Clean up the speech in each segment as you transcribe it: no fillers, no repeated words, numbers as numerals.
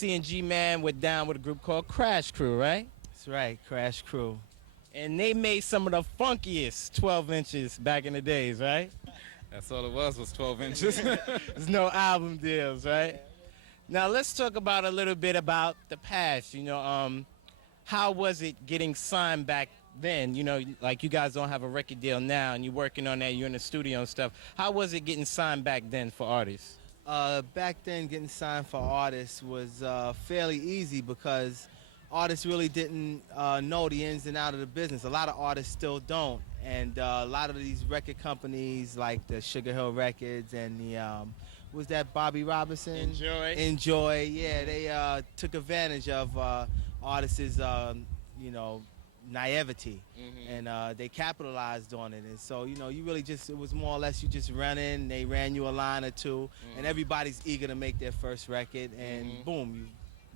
C and G Man were down with a group called Crash Crew, right? That's right, Crash Crew. And they made some of the funkiest 12 inches back in the days, right? That's all it was 12 inches. There's no album deals, right? Now let's talk about a little bit about the past. How was it getting signed back then? Like you guys don't have a record deal now, and you're working on that. You're in the studio and stuff. How was it getting signed back then for artists? Back then, getting signed for artists was fairly easy because artists really didn't know the ins and out of the business. A lot of artists still don't, and a lot of these record companies like the Sugar Hill Records and the was that Bobby Robinson? Enjoy. Yeah, they took advantage of artists' naivety, and they capitalized on it. And so you really it was more or less you just run in, they ran you a line or two, and everybody's eager to make their first record, and boom,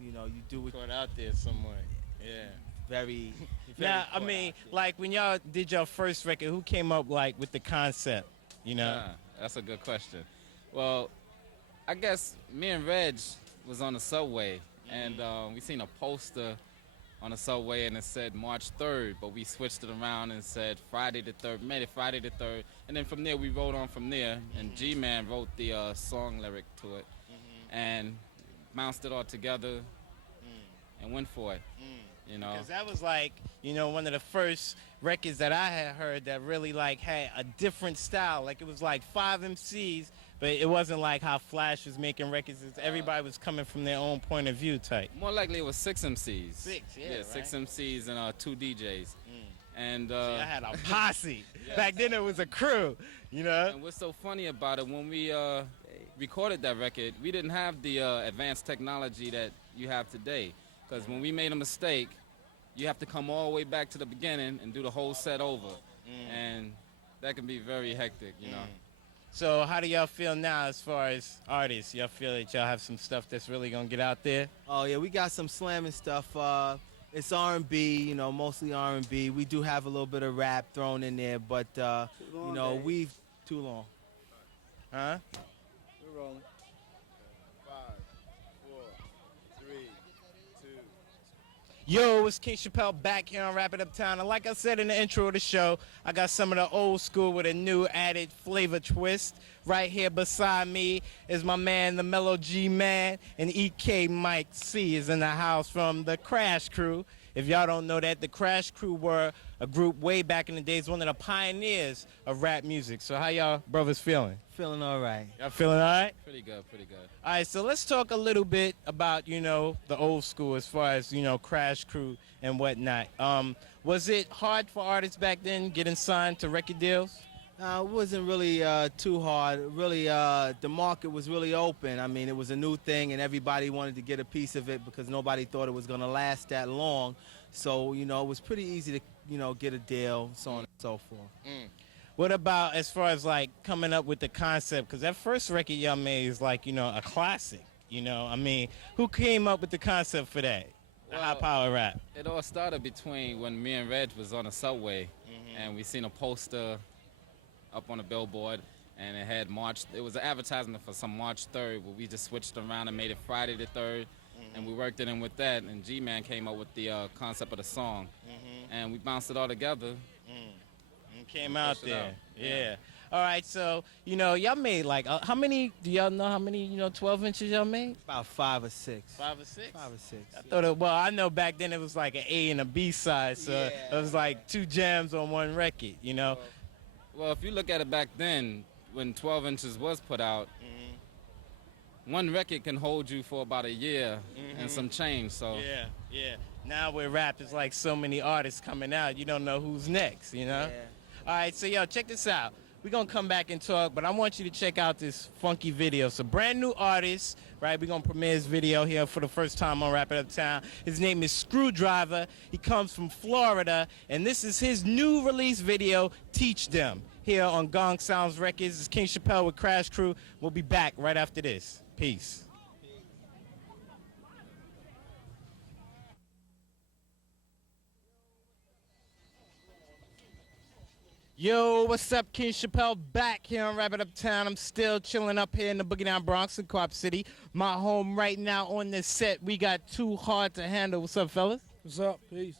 you do it. Caught out there somewhere. Yeah. Very. Now, I mean, like when y'all did your first record, who came up like with the concept? That's a good question. Well, I guess me and Reg was on the subway, and we seen a poster on the subway, and it said March 3rd, but we switched it around and said Friday the 3rd, made it Friday the 3rd, and then from there we wrote on from there, and G-Man wrote the song lyric to it, and bounced it all together, and went for it. Because that was like, one of the first records that I had heard that really like had a different style. Like it was like 5 MCs, but it wasn't like how Flash was making records. Everybody was coming from their own point of view type. More likely it was 6 MCs. Yeah, right? 6 MCs and 2 DJs. And I had a posse. Back then it was a crew, And what's so funny about it, when we recorded that record, we didn't have the advanced technology that you have today. Because when we made a mistake, you have to come all the way back to the beginning and do the whole set over. And that can be very hectic, So how do y'all feel now as far as artists? Y'all feel that y'all have some stuff that's really going to get out there? Oh, yeah, we got some slamming stuff. It's R&B, mostly R&B. We do have a little bit of rap thrown in there, but, we've... Too long. Huh? We're rolling. 5, 4, 3, 2. Yo, it's King Chappelle back here on Rap It Uptown. And like I said in the intro of the show, I got some of the old school with a new added flavor twist. Right here beside me is my man, the Mellow G Man, and EK Mike C is in the house from the Crash Crew. If y'all don't know that, the Crash Crew were a group way back in the days, one of the pioneers of rap music. So how y'all brothers feeling? Feeling all right. Y'all feeling all right? Pretty good. All right, so let's talk a little bit about, the old school as far as, Crash Crew and whatnot. Was it hard for artists back then getting signed to record deals? It wasn't really too hard. Really, the market was really open. I mean, it was a new thing, and everybody wanted to get a piece of it because nobody thought it was going to last that long. So, it was pretty easy to, get a deal, so on and so forth. What about as far as, like, coming up with the concept? Because that first record y'all made is, like, a classic, I mean, who came up with the concept for that? The high power rap. It all started between when me and Reg was on the subway, and we seen a poster up on a billboard, and it was an advertisement for some March 3rd, where we just switched around and made it Friday the 3rd, and we worked it in with that, and G-Man came up with the concept of the song, and we bounced it all together. And came out there. Yeah. All right, so, y'all made like, how many, do y'all know how many, 12 inches y'all made? About 5 or 6. 5 or 6? 5 or 6. I thought I know back then it was like an A and a B side, so it was like 2 jams on one record, Well, if you look at it back then, when 12 inches was put out, one record can hold you for about a year and some change. So yeah. Now with rap, it's like so many artists coming out, you don't know who's next, Yeah. All right, so yo, check this out. We're going to come back and talk, but I want you to check out this funky video. It's a brand new artist, right? We're going to premiere his video here for the first time on Rap It Uptown. His name is Screwdriver. He comes from Florida, and this is his new release video, Teach Them, here on Gong Sounds Records. It's King Chappelle with Crash Crew. We'll be back right after this. Peace. Yo, what's up? King Chappelle back here on Rapid Uptown. I'm still chilling up here in the Boogie Down Bronx in Co-op City. My home right now on this set. We got Too Hard to Handle. What's up, fellas? What's up? Peace.